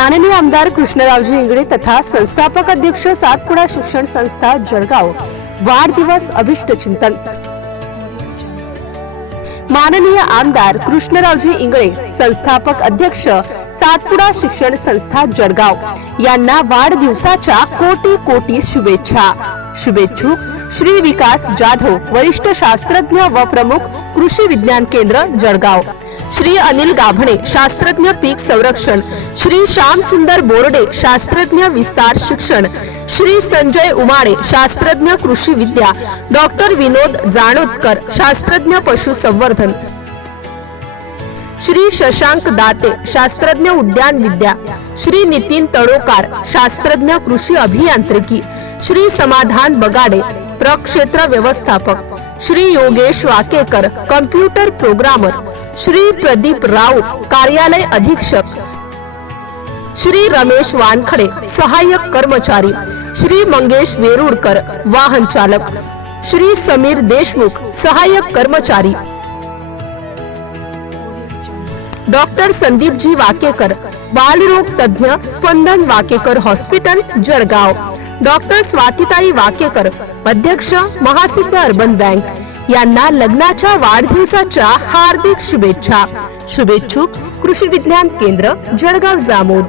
माननीय आमदार कृष्णरावजी इंगळे तथा संस्थापक अध्यक्ष सातपुडा शिक्षण संस्था जळगाव वाढदिवस अभिष्ट चिंतन। माननीय आमदार कृष्णरावजी इंगळे संस्थापक अध्यक्ष सातपुडा शिक्षण संस्था जळगाव यांना वाढदिवसाच्या कोटी कोटी शुभेच्छा। शुभेच्छुक श्री विकास जाधव, वरिष्ठ शास्त्रज्ञ व प्रमुख कृषी विज्ञान केंद्र जळगाव, श्री अनिल गाभणे, शास्त्रज्ञ पीक संरक्षण, श्री श्याम सुंदर बोर्डे, शास्त्रज्ञ विस्तार शिक्षण, श्री संजय उमाळे, शास्त्रज्ञ कृषी विद्या, डॉक्टर विनोद जानोदकर, शास्त्रज्ञ पशु संवर्धन, श्री शशांक दाते, शास्त्रज्ञ उद्यान विद्या, श्री नितीन तळोकार, शास्त्रज्ञ कृषी अभियांत्रिकी, श्री समाधान बगाडे, प्रक्षेत्र व्यवस्थापक, श्री योगेश वाकेकर, कम्प्युटर प्रोग्रामर, श्री प्रदीप राऊत, कार्यालय अधीक्षक, श्री रमेश वानखडे, सहाय्यक कर्मचारी, श्री मंगेश वेरुडकर, वाहन चालक, श्री समीर देशमुख, सहाय्यक कर्मचारी, डॉक्टर संदीपजी वाकेकर, बालरोग तज्ञ, स्पंदन वाकेकर हॉस्पिटल जळगाव, डॉक्टर स्वातिताई वाकेकर, अध्यक्ष महासिद्ध अर्बन बँक यांना लग्नाच्या वाढदिवसाच्या हार्दिक शुभेच्छा। शुभेच्छुक कृषी विज्ञान केंद्र जळगाव जामोद।